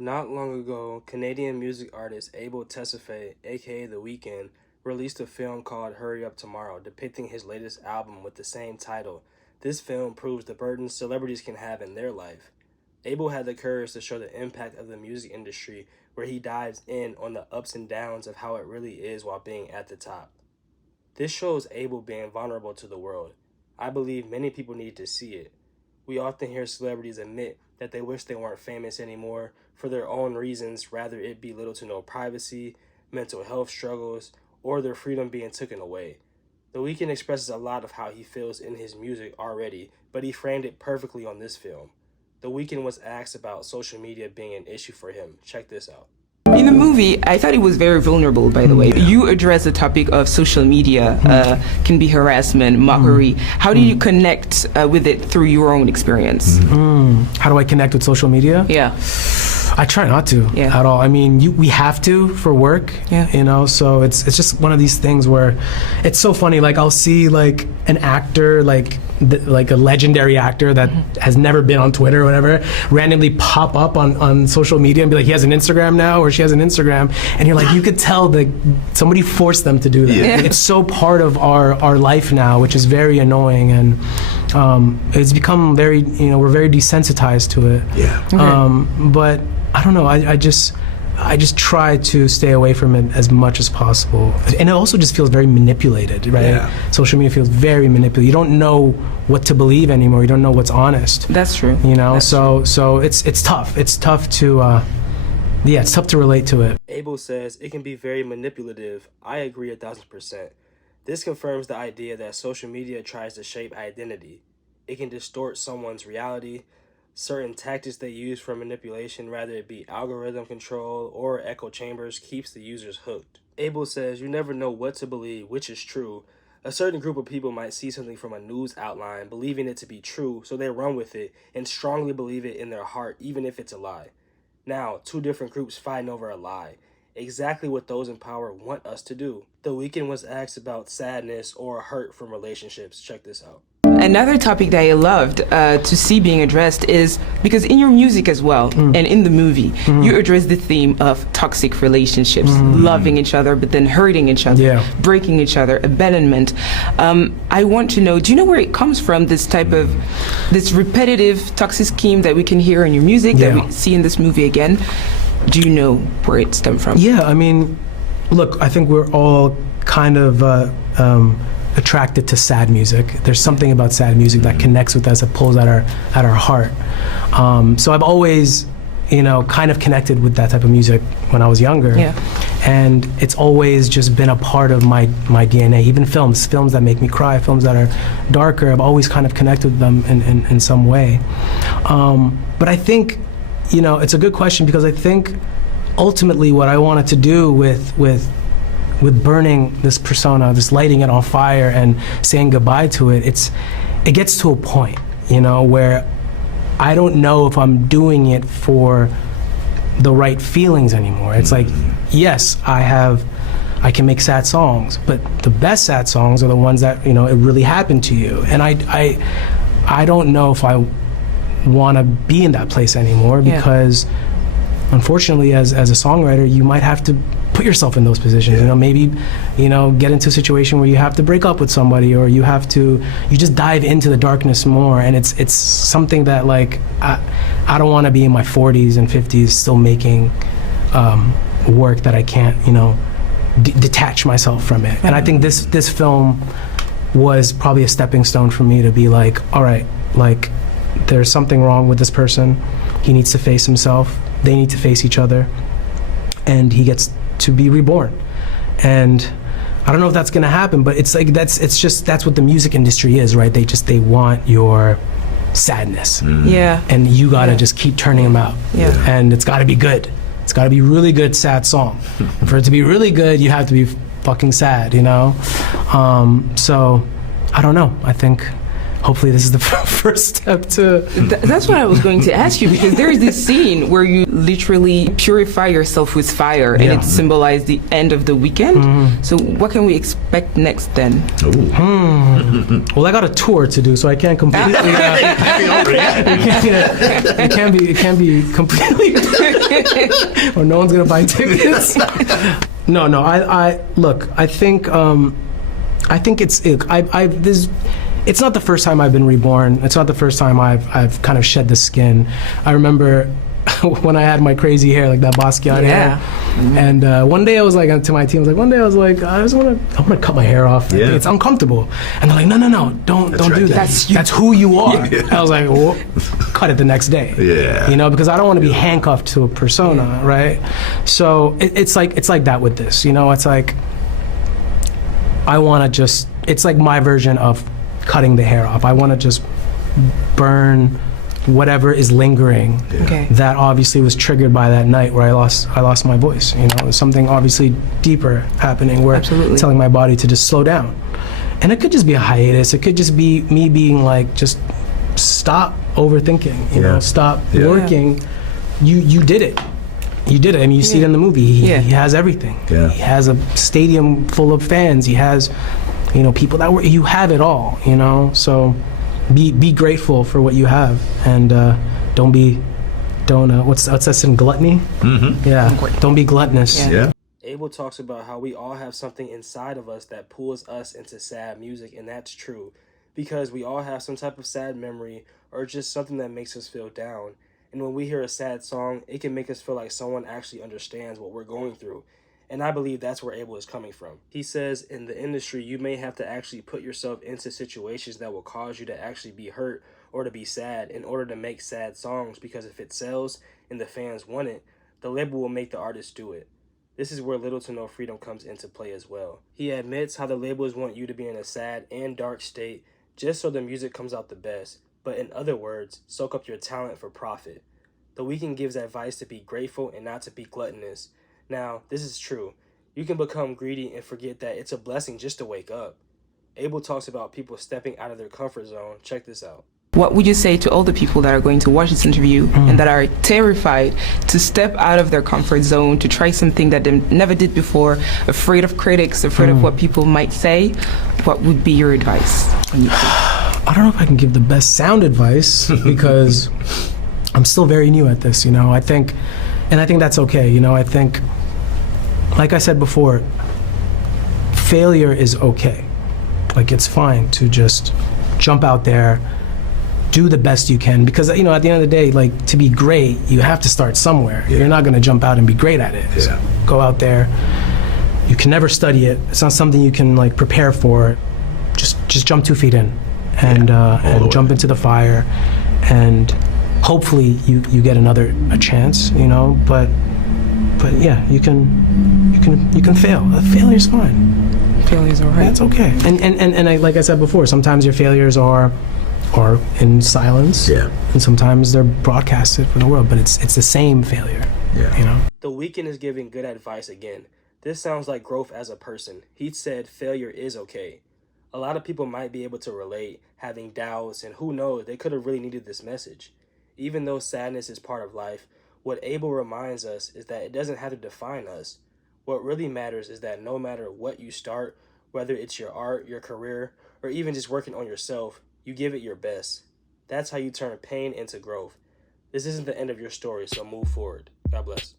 Not long ago, Canadian music artist Abel Tesfaye, aka The Weeknd, released a film called Hurry Up Tomorrow, depicting his latest album with the same title. This film proves the burden celebrities can have in their life. Abel had the courage to show the impact of the music industry, where he dives in on the ups and downs of how it really is while being at the top. This shows Abel being vulnerable to the world. I believe many people need to see it. We often hear celebrities admit that they wish they weren't famous anymore for their own reasons, rather it be little to no privacy, mental health struggles, or their freedom being taken away. The Weeknd expresses a lot of how he feels in his music already, but he framed it perfectly on this film. The Weeknd was asked about social media being an issue for him. Check this out. In the movie, I thought it was very vulnerable, by the way. You address the topic of social media, can be harassment, mockery. How do you connect with it through your own experience? How do I connect with social media? Yeah. I try not to at all. I mean, we have to for work, you know, so it's just one of these things where it's so funny. Like, I'll see like an actor, like a legendary actor that has never been on Twitter or whatever, randomly pop up on social media and be like, he has an Instagram now, or she has an Instagram, and you're like, you could tell that somebody forced them to do that. Yeah. It's so part of our life now, which is very annoying, and it's become very, you know, we're very desensitized to it. Yeah. But I don't know, I just try to stay away from it as much as possible. And it also just feels very manipulated, right? Yeah. Social media feels very manipulated. You don't know what to believe anymore. You don't know what's honest. That's true. You know, so it's tough. It's tough to it's tough to relate to it. Abel says it can be very manipulative. I agree 1,000%. This confirms the idea that social media tries to shape identity. It can distort someone's reality. Certain tactics they use for manipulation, rather it be algorithm control or echo chambers, keeps the users hooked. Abel says you never know what to believe, which is true. A certain group of people might see something from a news outline, believing it to be true, so they run with it and strongly believe it in their heart, even if it's a lie. Now, two different groups fighting over a lie. Exactly what those in power want us to do. The Weeknd was asked about sadness or hurt from relationships. Check this out. Another topic that I loved to see being addressed is, because in your music as well, and in the movie, you address the theme of toxic relationships, loving each other, but then hurting each other, breaking each other, abandonment. I want to know, do you know where it comes from, this type of, this repetitive toxic scheme that we can hear in your music, that we see in this movie again? Do you know where it stemmed from? Yeah, I mean, look, I think we're all kind of attracted to sad music. There's something about sad music that connects with us, that pulls at our heart. So I've always, you know, kind of connected with that type of music when I was younger. Yeah. And it's always just been a part of my DNA. Even films that make me cry, films that are darker, I've always kind of connected with them in some way. But I think, you know, it's a good question, because I think ultimately what I wanted to do with burning this persona, this lighting it on fire and saying goodbye to it, it gets to a point, you know, where I don't know if I'm doing it for the right feelings anymore. It's like, yes, I can make sad songs, but the best sad songs are the ones that, you know, it really happened to you. And I don't know if I want to be in that place anymore, because unfortunately, as a songwriter, you might have to put yourself in those positions. You know, maybe, you know, get into a situation where you have to break up with somebody, or you just dive into the darkness more. And it's something that, like, I don't want to be in my 40s and 50s still making work that I can't, you know, detach myself from it. And I think this film was probably a stepping stone for me to be like, all right, like, there's something wrong with this person. He needs to face himself. They need to face each other, and he gets to be reborn. And I don't know if that's gonna happen, but it's like that's what the music industry is, right? They want your sadness. Yeah. And you gotta just keep turning them out. Yeah. And it's gotta be good. It's gotta be really good, sad song. And for it to be really good, you have to be fucking sad, you know? So I don't know. I think hopefully this is the first step to. That's what I was going to ask you, because there is this scene where you literally purify yourself with fire, and it symbolized the end of the weekend. So what can we expect next then? Well, I got a tour to do, so I can't completely. It can't be completely, or no one's gonna buy tickets. No. I look. I think it's not the first time I've been reborn. It's not the first time I've kind of shed the skin. I remember when I had my crazy hair, like that Basquiat hair. And one day I was like, to my team, I just want to cut my hair off. Yeah. It's uncomfortable. And they're like, no, don't do that. That's who you are. I was like, well, cut it the next day. Yeah. You know, because I don't want to be handcuffed to a persona, right? So it's like that with this. You know, it's like I want to just. It's like my version of cutting the hair off. I want to just burn whatever is lingering that obviously was triggered by that night where I lost my voice. You know, there's something obviously deeper happening where telling my body to just slow down. And it could just be a hiatus. It could just be me being like, just stop overthinking, you know, stop working. You did it. You did it. I mean, you see it in the movie. He has everything. Yeah. He has a stadium full of fans. He has, you know, people that you have it all, you know? So be grateful for what you have, and what's that in gluttony? Don't be gluttonous. Abel talks about how we all have something inside of us that pulls us into sad music, and that's true, because we all have some type of sad memory or just something that makes us feel down. And when we hear a sad song, it can make us feel like someone actually understands what we're going through. And I believe that's where Abel is coming from. He says, in the industry, you may have to actually put yourself into situations that will cause you to actually be hurt or to be sad in order to make sad songs, because if it sells and the fans want it, the label will make the artist do it. This is where little to no freedom comes into play as well. He admits how the labels want you to be in a sad and dark state just so the music comes out the best, but in other words, soak up your talent for profit. The Weeknd gives advice to be grateful and not to be gluttonous. Now, this is true. You can become greedy and forget that it's a blessing just to wake up. Abel talks about people stepping out of their comfort zone. Check this out. What would you say to all the people that are going to watch this interview and that are terrified to step out of their comfort zone, to try something that they never did before, afraid of critics, afraid of what people might say? What would be your advice? I don't know if I can give the best sound advice because I'm still very new at this, you know. I think that's okay, you know. I think, like I said before, failure is okay. Like, it's fine to just jump out there, do the best you can, because, you know, at the end of the day, like, to be great, you have to start somewhere. You're not going to jump out and be great at it. So go out there. You can never study it. It's not something you can, like, prepare for. Just jump 2 feet in and jump into the fire, and hopefully you get a chance, you know. But yeah, you can fail. Failure's fine. Failure's all right. That's okay. And like I said before, sometimes your failures are in silence. And sometimes they're broadcasted for the world, but it's the same failure. You know. The Weeknd is giving good advice again. This sounds like growth as a person. He said failure is okay. A lot of people might be able to relate, having doubts, and who knows, they could have really needed this message. Even though sadness is part of life, what Abel reminds us is that it doesn't have to define us. What really matters is that no matter what you start, whether it's your art, your career, or even just working on yourself, you give it your best. That's how you turn pain into growth. This isn't the end of your story, so move forward. God bless.